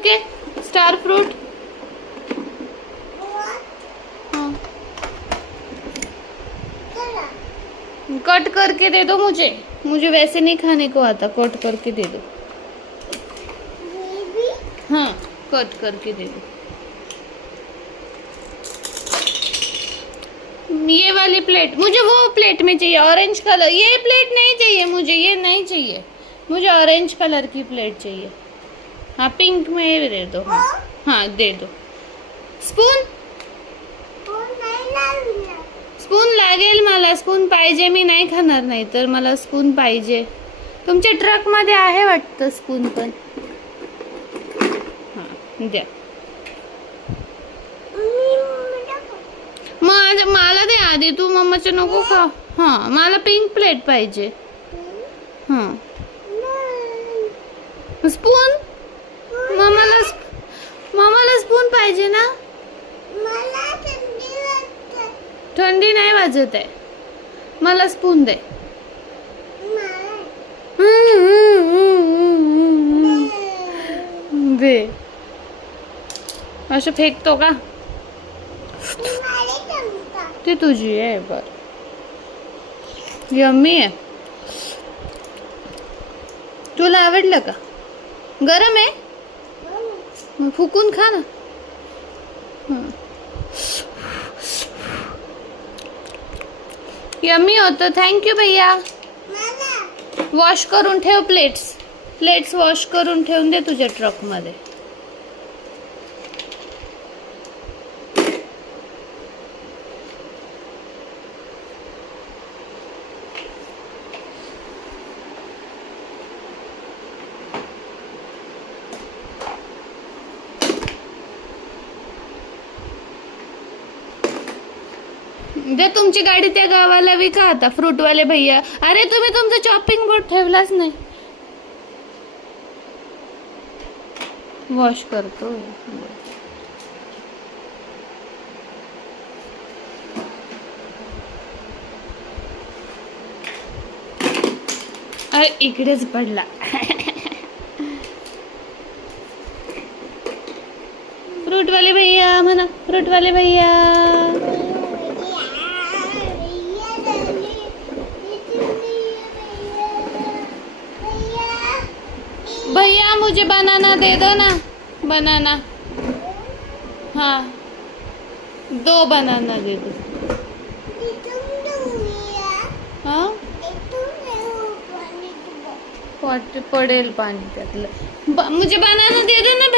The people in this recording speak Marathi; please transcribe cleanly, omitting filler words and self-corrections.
करके स्टार फ्रूट। हाँ कट करके दे दो मुझे, मुझे वैसे नहीं खाने को आता, कट करके दे दो। हाँ कट करके दे दो। ये वाली प्लेट मुझे, वो प्लेट में चाहिए ऑरेंज कलर। ये प्लेट नहीं चाहिए मुझे, ये नहीं चाहिए मुझे, ऑरेंज कलर की प्लेट चाहिए। हाँ पिंक में दे दो। हाँ हाँ दे दो। स्पून स्पून लागेल मला, स्पून पाहिजे, मी नाही खाणार नाही तर मला स्पून पाहिजे। तुमच्या ट्रक मध्ये आहे वाटतं स्पून पण। हां द्या। मला दे आधी, तू मम्माचे नको खा। हां मला पिंक प्लेट पाहिजे। हां स्पून, मामाला स्पून पाहिजे ना। थंडी नाही वाजत आहे, मला स्पून दे। दे। असं फेकतो का? ती तुझी आहे बर, यम्मी आहे। तुला आवडलं का? गरम आहे मग फुकून खा ना। यम्मी होतं, थँक्यू भैया। वॉश करून ठेव प्लेट्स वॉश करून ठेवून दे तुझ्या ट्रक मध्ये। दे तुमची गाडी त्या गावाला विका आता, फ्रूटवाले भैया। अरे तुम्ही तुमचा चॉपिंग बोर्ड ठेवलाच नाही। वॉश करतो। अरे इकडेच पडला। फ्रूटवाले भैया म्हणा, फ्रूटवाले भैया। भैया मुझे बनाना दे दो ना, बनाना। हाँ 2 बनाना दे दो। हाँ पडेल पाणी त्यातलं। मुझे बनाना दे दो ना।